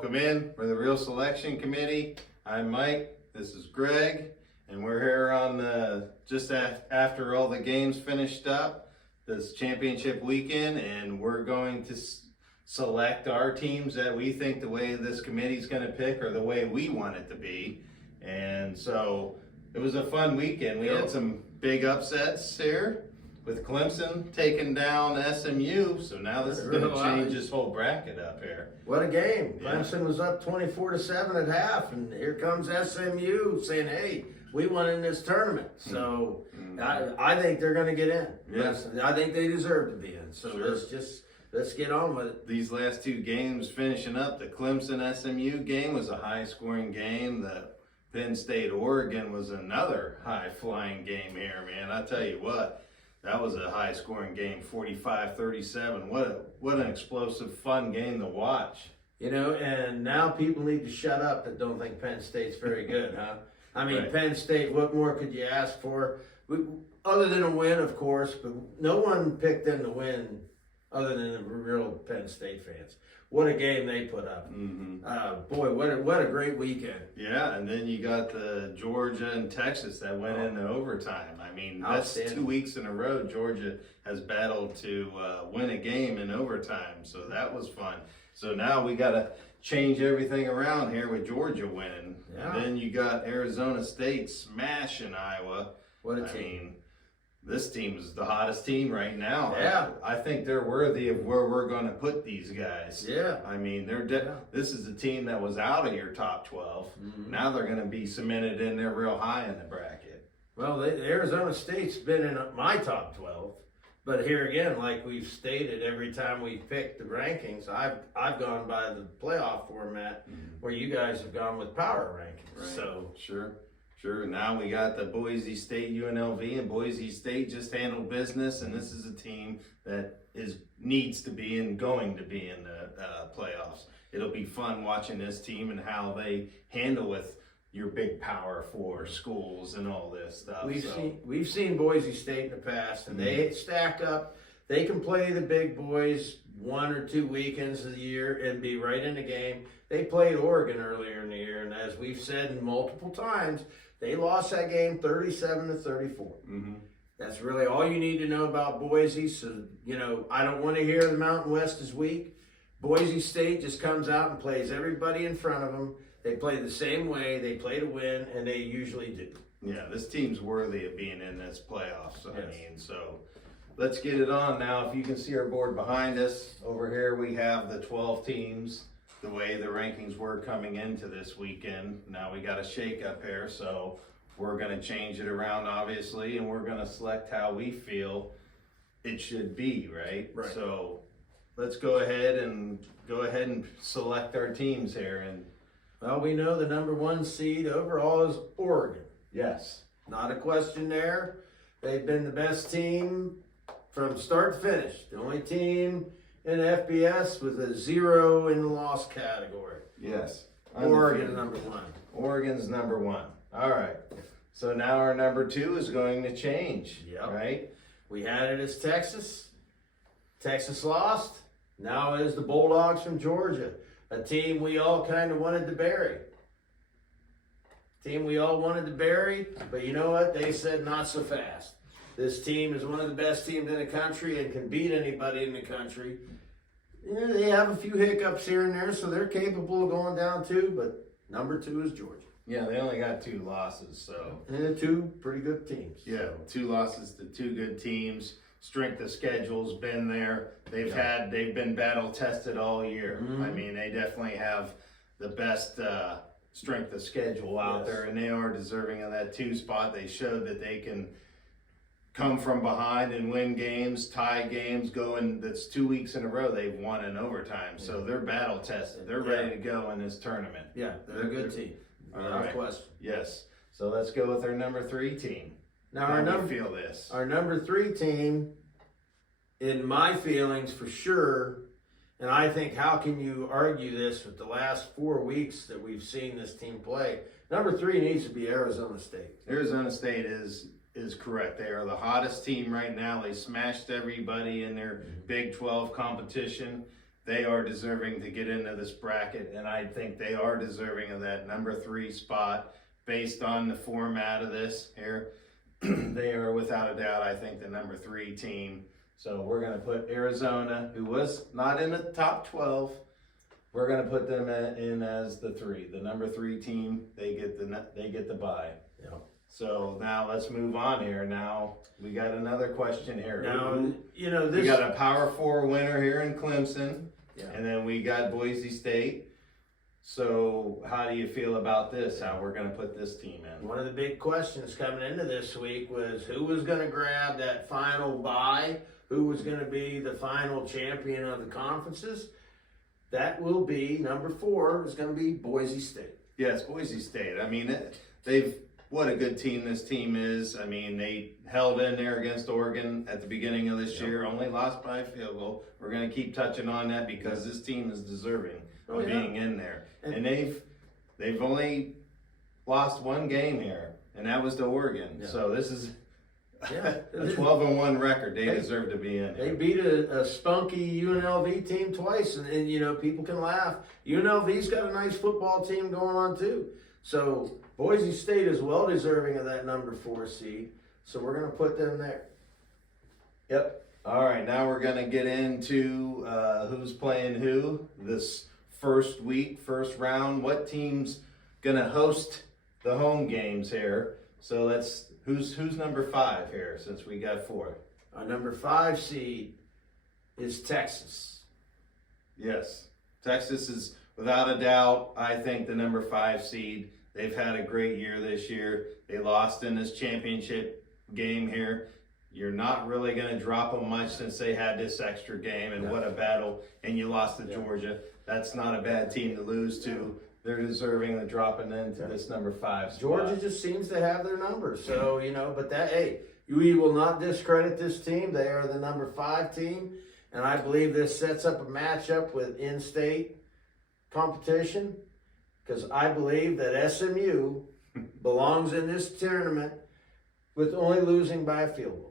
Welcome in. We're the Real Selection Committee. I'm Mike. This is Greg, and we're here on the after all the games finished up, this championship weekend, and we're going to select our teams that we think the way this committee's going to pick or the way we want it to be. And so it was a fun weekend. We had some big upsets here, with Clemson taking down SMU, so now this is going to change this whole bracket up here. What a game. Clemson was up 24-7 at half, and here comes SMU saying, hey, we won in this tournament. So I think they're going to get in. Yes. I think they deserve to be in. So let's get on with it. These last two games finishing up, the Clemson-SMU game was a high-scoring game. The Penn State-Oregon was another high-flying game here, man. I tell you what. That was a high-scoring game, 45-37. What an explosive, fun game to watch. You know, and now people need to shut up that don't think Penn State's very good, huh? I mean, right. Penn State, what more could you ask for? Other than a win, of course, but no one picked them to win other than the real Penn State fans. What a game they put up. Boy, what a great weekend. Yeah, and then you got the Georgia and Texas that went into overtime. I mean, that's 2 weeks in a row Georgia has battled to win a game in overtime, so that was fun. So now we got to change everything around here with Georgia winning. Yeah. And then you got Arizona State smashing Iowa. What a team. This team is the hottest team right now. Yeah. I think they're worthy of where we're going to put these guys. Yeah. I mean, this is a team that was out of your top 12. Now they're going to be cemented in there real high in the bracket. Well, Arizona State's been in my top 12. But here again, like we've stated, every time we pick the rankings, I've gone by the playoff format where you guys have gone with power rankings. Right. So Sure. Now we got the Boise State UNLV, and Boise State just handled business, and this is a team that needs to be and going to be in the playoffs. It'll be fun watching this team and how they handle with your big Power 4 schools and all this stuff. We've seen Boise State in the past, and they stack up. They can play the big boys 1 or 2 weekends of the year and be right in the game. They played Oregon earlier in the year, and as we've said multiple times, they lost that game 37-34. That's really all you need to know about Boise. So, you know, I don't want to hear the Mountain West is weak. Boise State just comes out and plays everybody in front of them. They play the same way. They play to win, and they usually do. Yeah, this team's worthy of being in this playoffs. I mean, so let's get it on now. If you can see our board behind us, over here we have the 12 teams. The way the rankings were coming into this weekend. Now we got a shake up here, so we're going to change it around, obviously, and we're going to select how we feel it should be, right? Right. So let's go ahead and select our teams here. And well, we know the number 1 seed overall is Oregon. Yes. Not a question there. They've been the best team from start to finish. The only team in FBS with a 0 in the loss category. Yes. Oregon number 1. Oregon's number 1. All right. So now our number 2 is going to change. Yep. Right? We had it as Texas. Texas lost. Now it is the Bulldogs from Georgia. A team we all kind of wanted to bury. But you know what? They said not so fast. This team is one of the best teams in the country and can beat anybody in the country. Yeah, they have a few hiccups here and there, so they're capable of going down too, but number 2 is Georgia. Yeah, they only got 2 losses, so. And 2 pretty good teams. Yeah, 2 losses to 2 good teams. Strength of schedule's been there. They've been battle tested all year. I mean, they definitely have the best strength of schedule out there, and they are deserving of that 2 spot. They showed that they can come from behind and win games, tie games, that's 2 weeks in a row they've won in overtime. So they're battle tested. They're ready to go in this tournament. Yeah, they're a good team. Without question. Yes. So let's go with our number 3 team. Now How do you feel this? Our number 3 team, in my feelings for sure, and I think how can you argue this with the last 4 weeks that we've seen this team play? Number 3 needs to be Arizona State. Arizona State is correct. They are the hottest team right now. They smashed everybody in their Big 12 competition. they are deserving to get into this bracket, and I think they are deserving of that number 3 spot based on the format of this here. They are without a doubt, I think, the number 3 team. So we're going to put Arizona, who was not in the top 12, we're going to put them in as the 3, the number 3 team. They get the bye. Yeah. So now let's move on here. Now we got another question here. Now, you know, We got a Power 4 winner here in Clemson, Yeah. and then we got Boise State. So how do you feel about this, how we're going to put this team in? One of the big questions coming into this week was who was going to grab that final bye, who was going to be the final champion of the conferences. That will be, number 4 is going to be Boise State. Yes, Boise State. I mean, what a good team this team is. I mean, they held in there against Oregon at the beginning of this year, only lost by a field goal. We're going to keep touching on that because this team is deserving of being in there. And they've only lost 1 game here, and that was to Oregon. Yeah. So this is Yeah. a 12-1 record. They deserve to be in They here. beat a spunky UNLV team twice, and you know, people can laugh. UNLV's got a nice football team going on too. So Boise State is well deserving of that number 4 seed. So we're going to put them there. Yep. All right, now we're going to get into who's playing who this first week, first round. What team's going to host the home games here? So who's number 5 here since we got 4? Our number 5 seed is Texas. Yes. Texas is without a doubt, I think, the number 5 seed. They've had a great year this year. They lost in this championship game here. You're not really going to drop them much since they had this extra game, and what a battle. And you lost to Georgia. That's not a bad team to lose to. They're deserving of dropping into this number 5 spot. Georgia just seems to have their number. So, you know, but we will not discredit this team. They are the number 5 team. And I believe this sets up a matchup with in-state competition, because I believe that SMU belongs in this tournament with only losing by a field goal.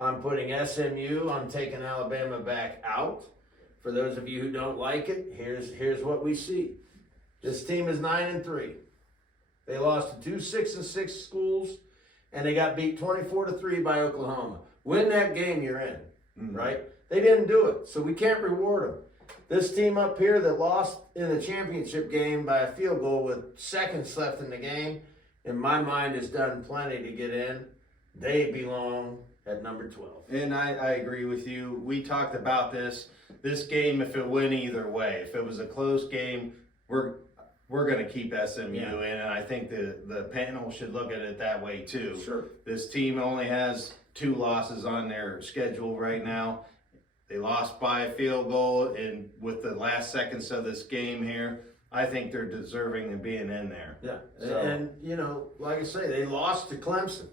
I'm putting SMU, I'm taking Alabama back out. For those of you who don't like it, here's what we see. This team is 9-3. They lost to 2 6-6 schools, and they got beat 24-3 by Oklahoma. Win that game, you're in, right? They didn't do it, so we can't reward them. This team up here that lost in the championship game by a field goal with seconds left in the game, in my mind, has done plenty to get in. They belong at number 12. And I agree with you. We talked about this game, if it went either way, if it was a close game, we're going to keep SMU in, and I think the panel should look at it that way too. Sure. This team only has 2 losses on their schedule right now. They lost by a field goal, and with the last seconds of this game here, I think they're deserving of being in there. Yeah, So- and you know, like I say, they lost to Clemson.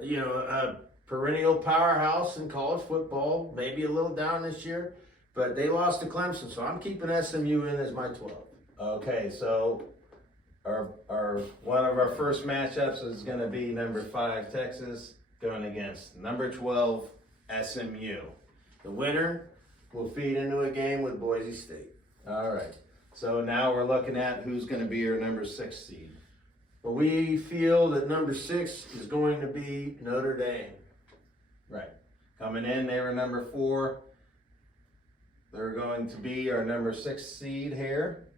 You know, a perennial powerhouse in college football, maybe a little down this year, but they lost to Clemson, so I'm keeping SMU in as my 12. Okay, so our one of our first matchups is going to be number 5 Texas going against number 12 SMU. The winner will feed into a game with Boise State. All right. So now we're looking at who's going to be your number 6 seed. But we feel that number 6 is going to be Notre Dame. Right. Coming in, they were number 4. They're going to be our number 6 seed here.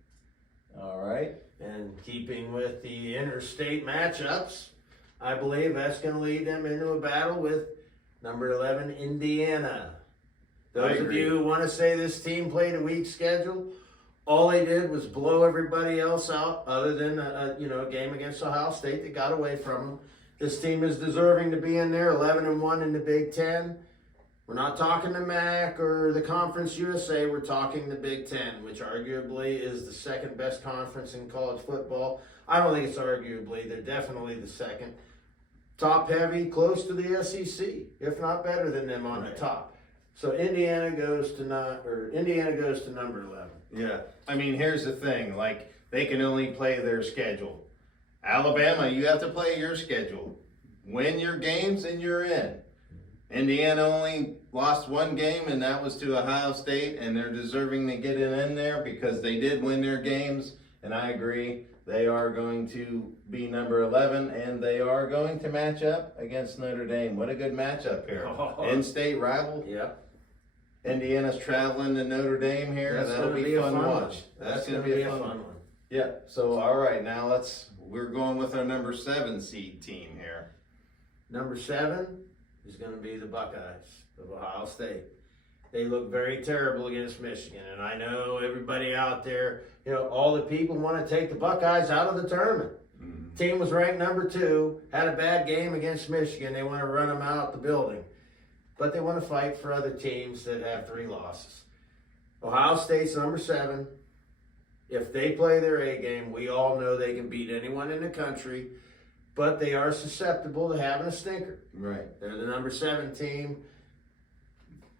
All right. And keeping with the interstate matchups, I believe that's going to lead them into a battle with number 11, Indiana. Those of you who want to say this team played a weak schedule, all they did was blow everybody else out, other than a game against Ohio State that got away from them. This team is deserving to be in there, 11-1 in the Big Ten. We're not talking the MAC or the Conference USA. We're talking the Big Ten, which arguably is the second best conference in college football. I don't think it's arguably; they're definitely the second. Top heavy, close to the SEC, if not better than them on the top. So Indiana goes to number 11. Yeah. I mean, here's the thing. Like, they can only play their schedule. Alabama, you have to play your schedule. Win your games and you're in. Indiana only lost one game, and that was to Ohio State, and they're deserving to get it in there because they did win their games, and I agree. They are going to be number 11, and they are going to match up against Notre Dame. What a good matchup here. In-state rival. Yeah. Indiana's traveling to Notre Dame here. That's That'll gonna be fun to one. watch. That's going to be a fun one. Yeah, so all right, now we're going with our number 7 seed team here. Number 7 is going to be the Buckeyes of Ohio State. They look very terrible against Michigan, and I know everybody out there, all the people want to take the Buckeyes out of the tournament. Mm-hmm. Team was ranked number 2, had a bad game against Michigan. They want to run them out the building, but they want to fight for other teams that have 3 losses. Ohio State's number 7. If they play their A game, we all know they can beat anyone in the country, but they are susceptible to having a stinker. Right. They're the number 7 team,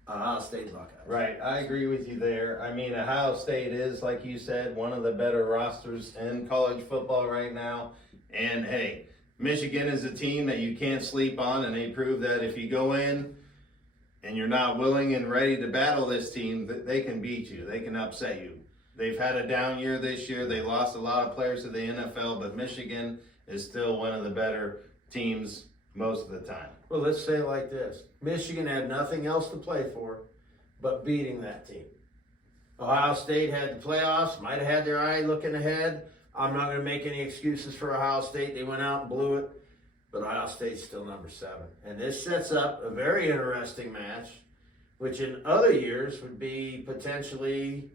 Ohio State Buckeyes. Right, I agree with you there. I mean, Ohio State is, like you said, one of the better rosters in college football right now. And hey, Michigan is a team that you can't sleep on, and they prove that if you go in and you're not willing and ready to battle this team, they can beat you. They can upset you. They've had a down year this year. They lost a lot of players to the NFL, but Michigan is still one of the better teams most of the time. Well, let's say it like this. Michigan had nothing else to play for but beating that team. Ohio State had the playoffs, might have had their eye looking ahead. I'm not going to make any excuses for Ohio State. They went out and blew it, but Ohio State's still number 7. And this sets up a very interesting match, which in other years would be potentially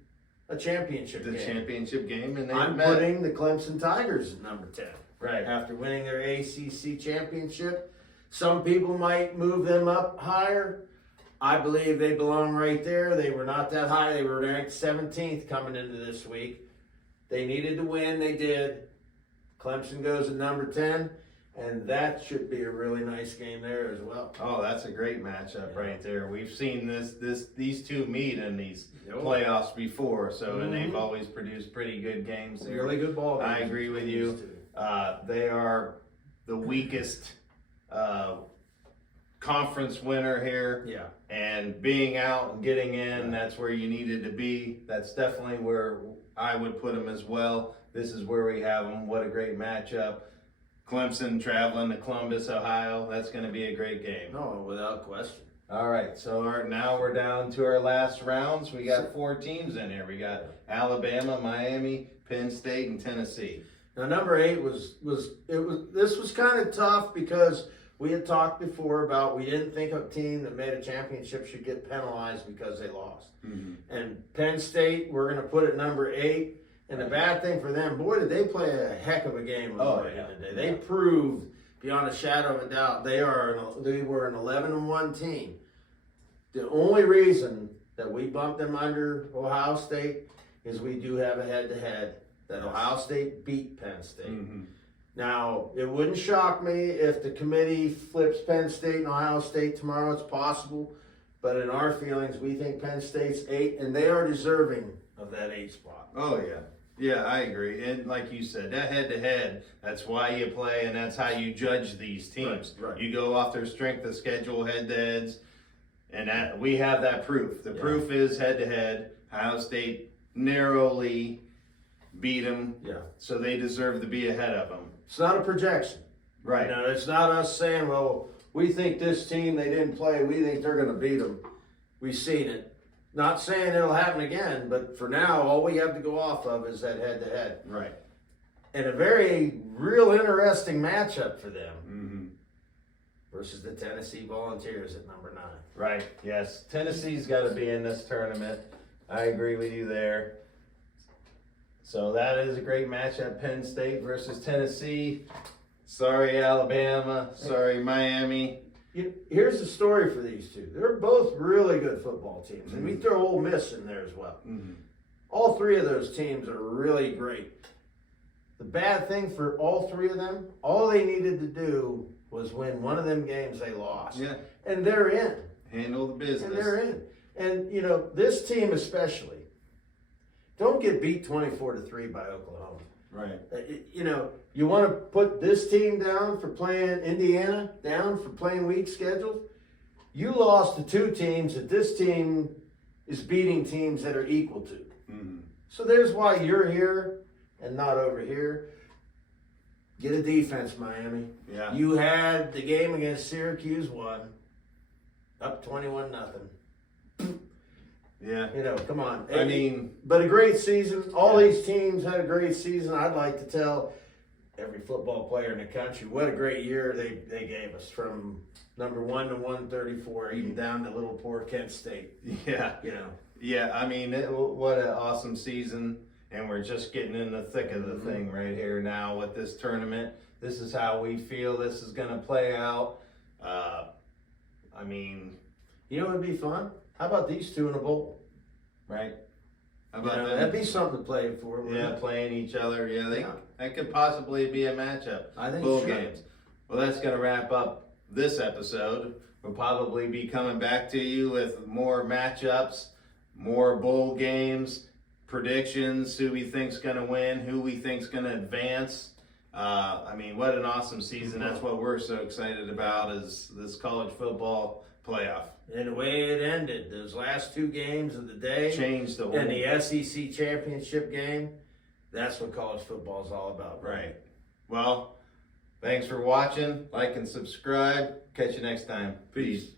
a championship game. The championship game, and I'm putting the Clemson Tigers at number 10. Right. After winning their ACC championship. Some people might move them up higher. I believe they belong right there. They were not that high. They were ranked 17th coming into this week. They needed to win. They did. Clemson goes at number 10, and that should be a really nice game there as well. Oh, that's a great matchup right there. We've seen these two meet in these playoffs before, so and they've always produced pretty good games there. Really good ball games. I agree with you. They are the weakest conference winner here. Yeah. And being out and getting in, that's where you needed to be. That's definitely where I would put them as well. This is where we have them. What a great matchup. Clemson traveling to Columbus, Ohio. That's going to be a great game. No, without question. All right, so now we're down to our last rounds. We got 4 teams in here. We got Alabama, Miami, Penn State, and Tennessee. Now, number 8 this was kind of tough because we had talked before about we didn't think a team that made a championship should get penalized because they lost. Mm-hmm. And Penn State, we're going to put at number 8. And the bad thing for them, boy, did they play a heck of a game today. They proved beyond a shadow of a doubt they were an 11-1 team. The only reason that we bumped them under Ohio State is we do have a head-to-head that Ohio State beat Penn State. Mm-hmm. Now, it wouldn't shock me if the committee flips Penn State and Ohio State tomorrow. It's possible. But in our feelings, we think Penn State's 8, and they are deserving of that 8 spot. Oh, yeah. Yeah, I agree. And like you said, that head-to-head, that's why you play, and that's how you judge these teams. Right. You go off their strength of schedule, head-to-heads, and we have that proof. The proof is head-to-head. Ohio State narrowly beat them, so they deserve to be ahead of them. It's not a projection. Right. It's not us saying, well, we think this team, they didn't play, we think they're going to beat them. We've seen it. Not saying it'll happen again, but for now, all we have to go off of is that head-to-head. Right. And a very real interesting matchup for them versus the Tennessee Volunteers at number 9. Right, yes. Tennessee's got to be in this tournament. I agree with you there. So that is a great matchup, Penn State versus Tennessee. Sorry, Alabama. Sorry, Miami. Here's the story for these two. They're both really good football teams, and we throw Ole Miss in there as well. Mm-hmm. All 3 of those teams are really great. The bad thing for all 3 of them, all they needed to do was win one of them games they lost. Yeah. And they're in. Handle the business. And they're in. And, this team especially, don't get beat 24-3 by Oklahoma. Right. You want to put this team down for playing Indiana, down for playing weak schedules. You lost to two teams that this team is beating teams that are equal to. Mhm. So there's why you're here and not over here. Get a defense, Miami. Yeah. You had the game against Syracuse won, up 21-0. Yeah. You know, come on. I mean, But a great season. All these teams had a great season. I'd like to tell every football player in the country what a great year they gave us, from number 1 to 134, even down to little poor Kent State. yeah. You know. Yeah, I mean, what an awesome season, and we're just getting in the thick of the thing right here now with this tournament. This is how we feel this is going to play out. I mean, You know what would be fun? How about these two in a bowl? right? How You about know, them? that'd be something to play for. wouldn't Yeah, it? playing each other. Yeah, Yeah. that could possibly be a matchup. I think Bowl so. games. Well, that's going to wrap up this episode. We'll probably be coming back to you with more matchups, more bowl games, predictions, who we think's going to win, who we think's going to advance. I mean, what an awesome season. That's what we're so excited about, is this college football playoff. And the way it ended, those last two games of the day, Changed the whole... and the SEC championship game, that's what college football is all about. Right. Well, thanks for watching. Like and subscribe. Catch you next time. Peace.